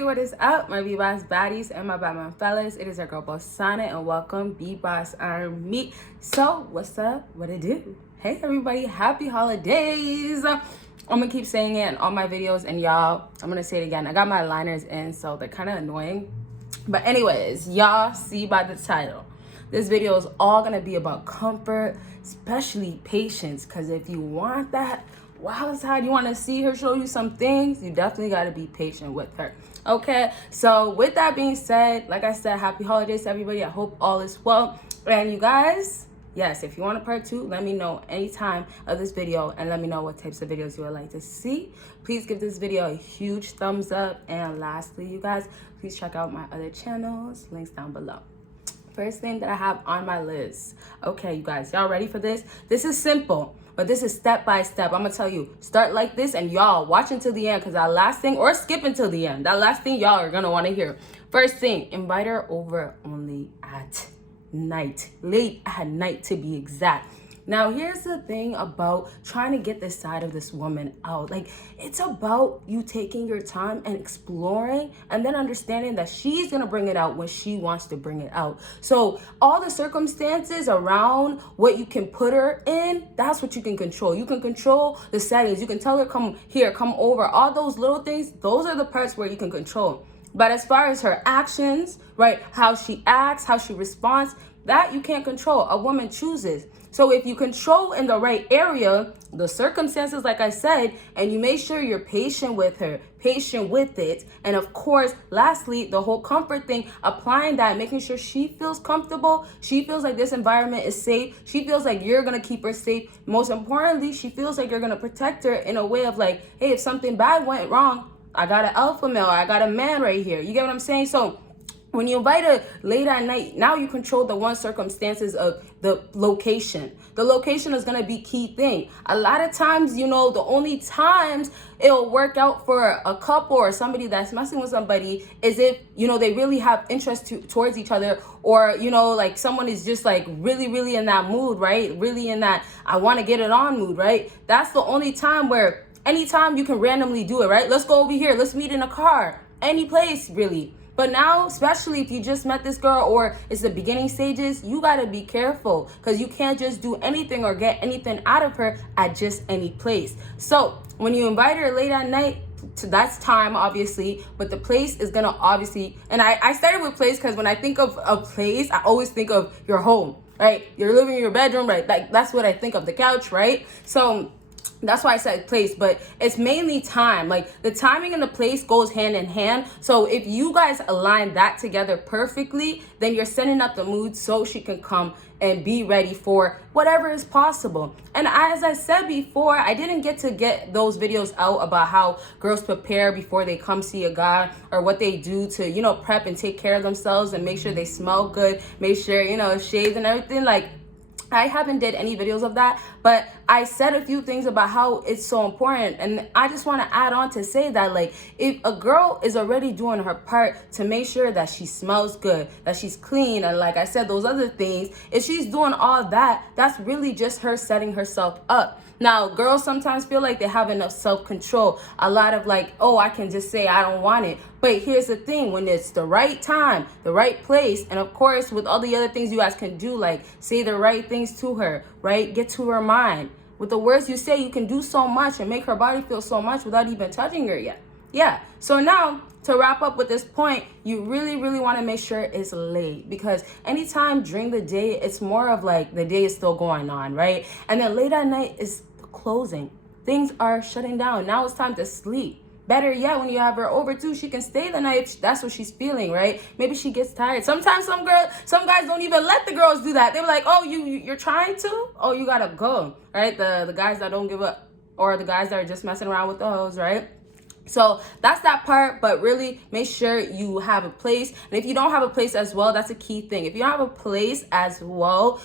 do? What is up, my BBoss baddies and my Batman fellas? It is our girl Bosana, and welcome BBossArmy. So what's up? What it do? Hey everybody, happy holidays. I'm gonna keep saying it in all my videos, and y'all, I'm gonna say it again. I got my liners in, so they're kind of annoying, but anyways, y'all see by the title, this video is all gonna be about comfort, especially patience, because if you want that wild side, you want to see her show you some things, you definitely got to be patient with her. Okay, so with that being said, like I said, happy holidays to everybody. I hope all is well. And you guys, yes, if you want a part 2, let me know anytime of this video, and let me know what types of videos you would like to see. Please give this video a huge thumbs up, and lastly, you guys, please check out my other channels, links down below. First thing that I have on my list. Okay, you guys, y'all ready for this? This is simple, but this is step by step. I'm gonna tell you, start like this, and y'all watch until the end, because that last thing, or skip until the end, that last thing y'all are gonna want to hear. First thing, invite her over only at night, late at night to be exact. Now, here's the thing about trying to get this side of this woman out. Like, it's about you taking your time and exploring, and then understanding that she's gonna bring it out when she wants to bring it out. So all the circumstances around what you can put her in, that's what you can control. You can control the settings. You can tell her, come here, come over. All those little things, those are the parts where you can control. But as far as her actions, right, how she acts, how she responds, that you can't control. A woman chooses. So if you control in the right area, the circumstances, like I said, and you make sure you're patient with her, patient with it, and of course, lastly, the whole comfort thing, applying that, making sure she feels comfortable, she feels like this environment is safe, she feels like you're gonna keep her safe. Most importantly, she feels like you're gonna protect her in a way of like, hey, if something bad went wrong, I got an alpha male, I got a man right here. You get what I'm saying? So when you invite her late at night, now you control the one circumstances of the location. The location is going to be key thing. A lot of times, you know, the only times it'll work out for a couple or somebody that's messing with somebody is if, you know, they really have interest towards each other, or, you know, like someone is just like really in that mood, right? Really in that I want to get it on mood, right? That's the only time where anytime you can randomly do it, right? Let's go over here. Let's meet in a car. Any place, really. But now, especially if you just met this girl or it's the beginning stages, you got to be careful, because you can't just do anything or get anything out of her at just any place. So when you invite her late at night, that's time, obviously, but the place is going to obviously, and I started with place because when I think of a place, I always think of your home, right? Your living room, your bedroom, right? Like, that's what I think of, the couch, right? So that's why I said place, but it's mainly time. Like, the timing and the place goes hand in hand. So if you guys align that together perfectly, then you're setting up the mood so she can come and be ready for whatever is possible. And as I said before, I didn't get those videos out about how girls prepare before they come see a guy, or what they do to, you know, prep and take care of themselves and make sure they smell good, make sure, you know, shaved and everything. Like, I haven't did any videos of that, but I said a few things about how it's so important. And I just want to add on to say that, like, if a girl is already doing her part to make sure that she smells good, that she's clean, and like I said, those other things, if she's doing all that, that's really just her setting herself up. Now, girls sometimes feel like they have enough self-control. A lot of like, oh, I can just say I don't want it. But here's the thing, when it's the right time, the right place, and of course, with all the other things you guys can do, like say the right things to her, right? Get to her mind. With the words you say, you can do so much and make her body feel so much without even touching her yet. Yeah. So now, to wrap up with this point, you really want to make sure it's late, because anytime during the day, it's more of like the day is still going on, right? And then late at night is closing. Things are shutting down. Now it's time to sleep. Better yet, when you have her over too, she can stay the night if that's what she's feeling, right? Maybe she gets tired. Sometimes some guys don't even let the girls do that. They're like, oh, you're trying to? Oh, you gotta go, right? The guys that don't give up, or the guys that are just messing around with the hoes, right? So that's that part, but really make sure you have a place. And if you don't have a place as well, that's a key thing. If you don't have a place as well,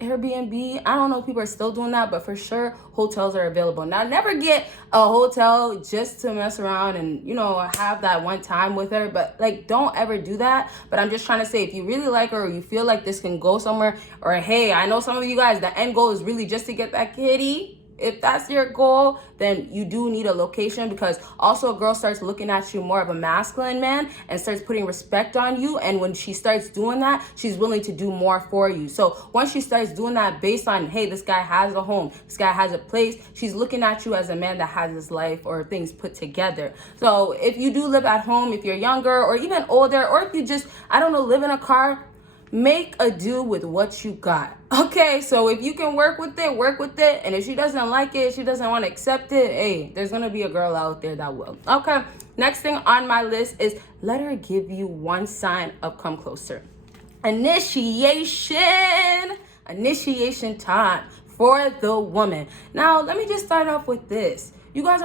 Airbnb, I don't know if people are still doing that, but for sure hotels are available. Now, never get a hotel just to mess around and, you know, have that one time with her, but like, don't ever do that. But I'm just trying to say, if you really like her, or you feel like this can go somewhere, or hey, I know some of you guys, the end goal is really just to get that kitty. If that's your goal, then you do need a location, because also a girl starts looking at you more of a masculine man and starts putting respect on you. And when she starts doing that, she's willing to do more for you. So once she starts doing that based on, hey, this guy has a home, this guy has a place, she's looking at you as a man that has his life or things put together. So if you do live at home, if you're younger or even older, or if you just, I don't know, live in a car, make a deal with what you got. Okay, so if you can work with it, work with it. And if she doesn't like it, she doesn't want to accept it, hey, there's going to be a girl out there that will. Okay, next thing on my list is let her give you one sign of come closer. Initiation time for the woman. Now, let me just start off with this. You guys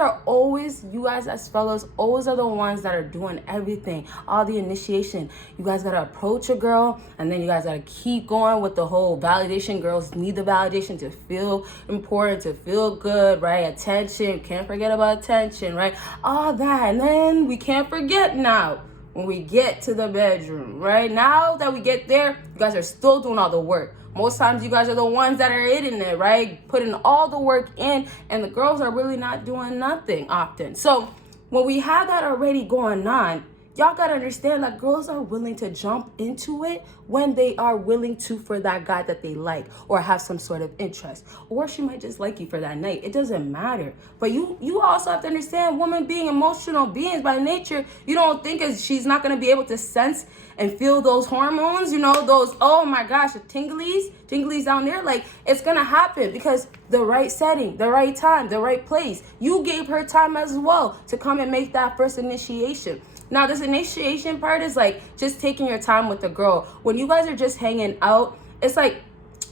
as fellas, always are the ones that are doing everything, all the initiation. You guys gotta approach a girl, and then you guys gotta keep going with the whole validation. Girls need the validation to feel important, to feel good, right? Attention, can't forget about attention, right? All that, and then we can't forget now, when we get to the bedroom, right? Now that we get there, you guys are still doing all the work. Most times you guys are the ones that are in it, right? Putting all the work in, and the girls are really not doing nothing often. So when we have that already going on, y'all gotta understand that girls are willing to jump into it when they are willing to for that guy that they like or have some sort of interest. Or she might just like you for that night. It doesn't matter. But you also have to understand, women being emotional beings by nature, you don't think she's not gonna be able to sense and feel those hormones, you know, those, oh my gosh, the tinglies down there. Like, it's gonna happen because the right setting, the right time, the right place. You gave her time as well to come and make that first initiation. Now, this initiation part is like just taking your time with the girl. When you guys are just hanging out, it's like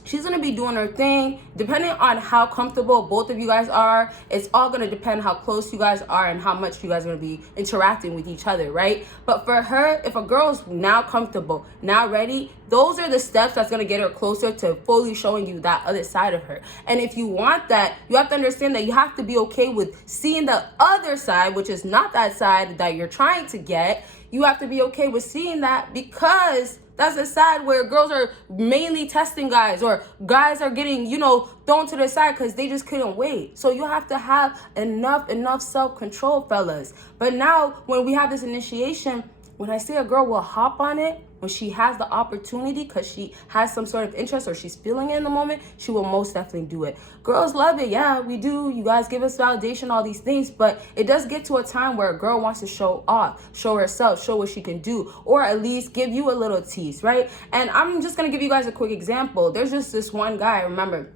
she's going to be doing her thing. Depending on how comfortable both of you guys are, it's all going to depend how close you guys are and how much you guys are going to be interacting with each other, right? But for her, if a girl's now comfortable, now ready, those are the steps that's going to get her closer to fully showing you that other side of her. And if you want that, you have to understand that you have to be okay with seeing the other side, which is not that side that you're trying to get. You have to be okay with seeing that, because that's a side where girls are mainly testing guys, or guys are getting, thrown to the side because they just couldn't wait. So you have to have enough self-control, fellas. But now when we have this initiation, when I say a girl will hop on it, when she has the opportunity because she has some sort of interest or she's feeling it in the moment, she will most definitely do it. Girls love it. Yeah, we do. You guys give us validation, all these things. But it does get to a time where a girl wants to show off, show herself, show what she can do, or at least give you a little tease, right? And I'm just going to give you guys a quick example. There's just this one guy, remember,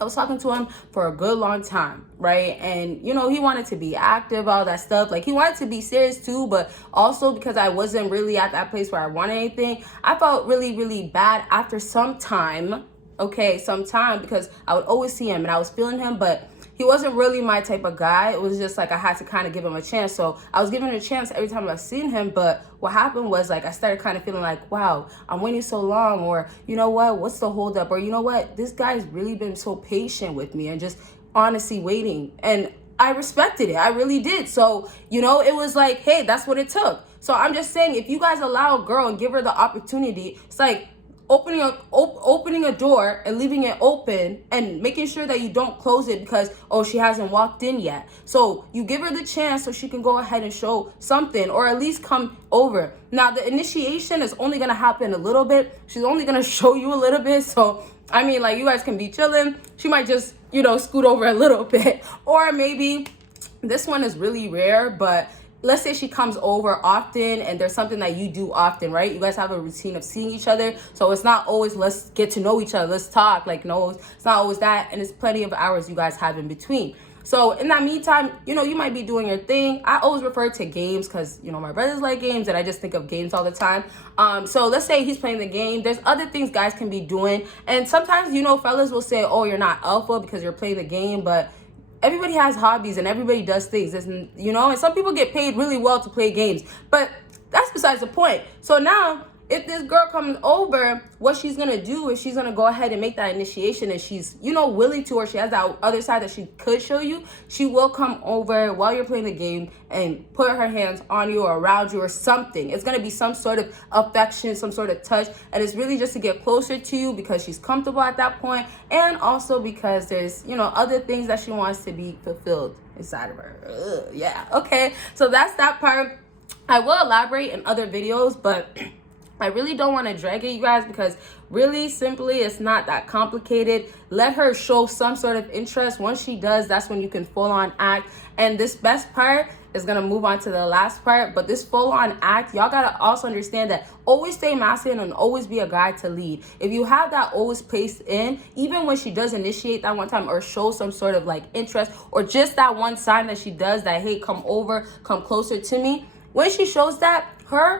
I was talking to him for a good long time, right? And, he wanted to be active, all that stuff. Like, he wanted to be serious too, but also because I wasn't really at that place where I wanted anything, I felt really, really bad after some time, because I would always see him and I was feeling him, but he wasn't really my type of guy. It was just like I had to kind of give him a chance. So I was giving him a chance every time I seen him. But what happened was, like, I started kind of feeling like, wow, I'm waiting so long. Or, you know what? What's the holdup? Or, you know what? This guy's really been so patient with me and just honestly waiting. And I respected it. I really did. So, it was like, hey, that's what it took. So I'm just saying, if you guys allow a girl and give her the opportunity, it's like opening a door and leaving it open and making sure that you don't close it because, she hasn't walked in yet. So you give her the chance so she can go ahead and show something, or at least come over. Now, the initiation is only going to happen a little bit. She's only going to show you a little bit. So, you guys can be chilling. She might just, scoot over a little bit. Or maybe this one is really rare, but let's say she comes over often and there's something that you do often, right? You guys have a routine of seeing each other. So it's not always let's get to know each other, let's talk. Like, no, it's not always that. And it's plenty of hours you guys have in between. So in that meantime, you might be doing your thing. I always refer to games because, my brothers like games and I just think of games all the time. So let's say he's playing the game. There's other things guys can be doing. And sometimes, fellas will say, oh, you're not alpha because you're playing the game. But everybody has hobbies and everybody does things, and some people get paid really well to play games, but that's besides the point. So now if this girl comes over, what she's gonna do is she's gonna go ahead and make that initiation, and she's, you know, willing to, or she has that other side that she could show you. She will come over while you're playing the game and put her hands on you or around you or something. It's gonna be some sort of affection, some sort of touch, and it's really just to get closer to you because she's comfortable at that point, and also because there's, you know, other things that she wants to be fulfilled inside of her. Yeah, okay, so that's that part. I will elaborate in other videos, but I really don't want to drag it, you guys, because really simply it's not that complicated. Let her show some sort of interest. Once she does, that's when you can full on act. And this best part is going to move on to the last part, but this full on act, y'all got to also understand that always stay masculine and always be a guy to lead. If you have that always placed in, even when she does initiate that one time or show some sort of like interest, or just that one sign that she does that, hey, come over, come closer to me. When she shows that,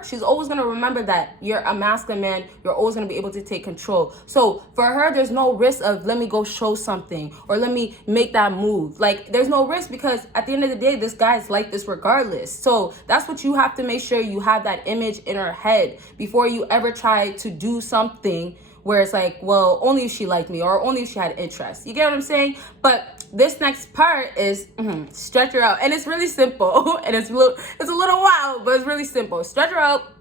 she's always going to remember that you're a masculine man. You're always going to be able to take control. So for her, there's no risk of let me go show something or let me make that move. Like, there's no risk because at the end of the day, this guy's like this regardless. So that's what you have to make sure you have that image in her head before you ever try to do something where it's like, well, only if she liked me or only if she had interest. You get what I'm saying? But this next part is stretch her out. And it's really simple. And it's a little wild, but it's really simple. Stretch her out.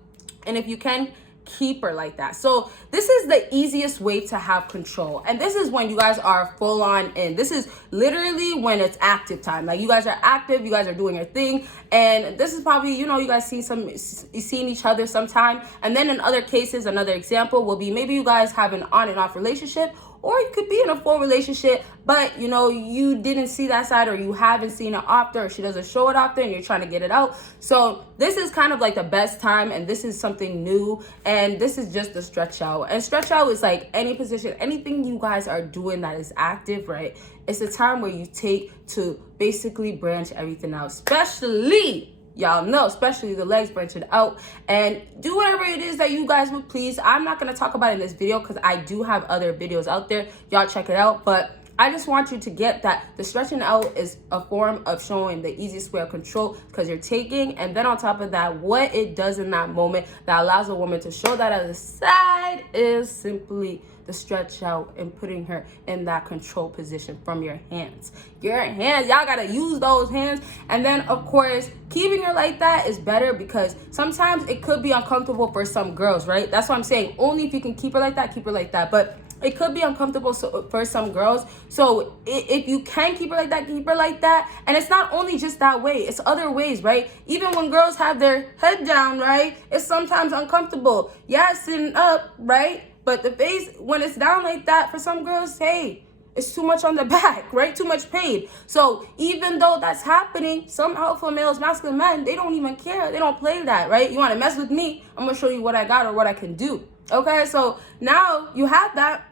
And if you can, keep her like that. So this is the easiest way to have control. And this is when you guys are full on in. This is literally when it's active time. Like, you guys are active, you guys are doing your thing. And this is probably, you know, you guys seen each other sometime. And then in other cases, another example will be maybe you guys have an on and off relationship, or you could be in a full relationship, but, you know, you didn't see that side, or you haven't seen it often, or she doesn't show it often, and you're trying to get it out. So this is kind of like the best time, and this is something new, and this is just the stretch out. And stretch out is like any position, anything you guys are doing that is active, right? It's a time where you take to basically branch everything out, especially, y'all know, especially the legs, branch it out and do whatever it is that you guys would please. I'm not going to talk about it in this video because I do have other videos out there. Y'all check it out. But I just want you to get that the stretching out is a form of showing the easiest way of control because you're taking. And then on top of that, what it does in that moment that allows a woman to show that other side is simply the stretch out and putting her in that control position from your hands. Your hands, y'all gotta use those hands. And then of course, keeping her like that is better because sometimes it could be uncomfortable for some girls, right? That's what I'm saying. Only if you can keep her like that, keep her like that. But it could be uncomfortable for some girls. So if you can keep her like that, keep her like that. And it's not only just that way, it's other ways, right? Even when girls have their head down, right? It's sometimes uncomfortable. Yeah, sitting up, right? But the face, when it's down like that, for some girls, hey, it's too much on the back, right? Too much pain. So even though that's happening, some alpha males, masculine men, they don't even care. They don't play that, right? You want to mess with me? I'm going to show you what I got or what I can do. Okay, so now you have that.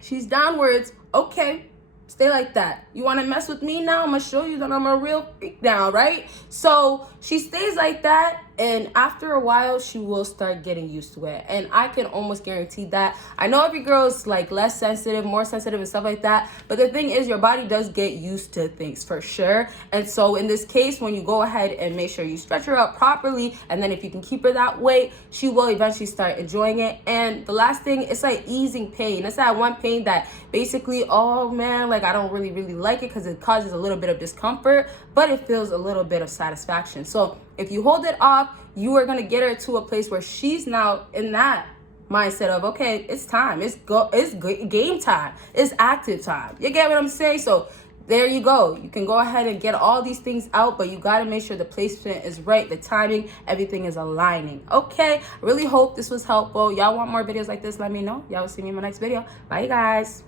She's downwards. Okay, stay like that. You want to mess with me now? I'm going to show you that I'm a real freak now, right? So she stays like that. And after a while, she will start getting used to it. And I can almost guarantee that. I know every girl is like less sensitive, more sensitive and stuff like that. But the thing is, your body does get used to things for sure. And so in this case, when you go ahead and make sure you stretch her out properly, and then if you can keep her that way, she will eventually start enjoying it. And the last thing, it's like easing pain. It's that one pain that basically, oh man, like I don't really like it because it causes a little bit of discomfort, but it feels a little bit of satisfaction. So if you hold it off, you are going to get her to a place where she's now in that mindset of, okay, it's time. It's game time. It's active time. You get what I'm saying? So there you go. You can go ahead and get all these things out, but you got to make sure the placement is right, the timing, everything is aligning. Okay, I really hope this was helpful. Y'all want more videos like this, let me know. Y'all will see me in my next video. Bye, you guys.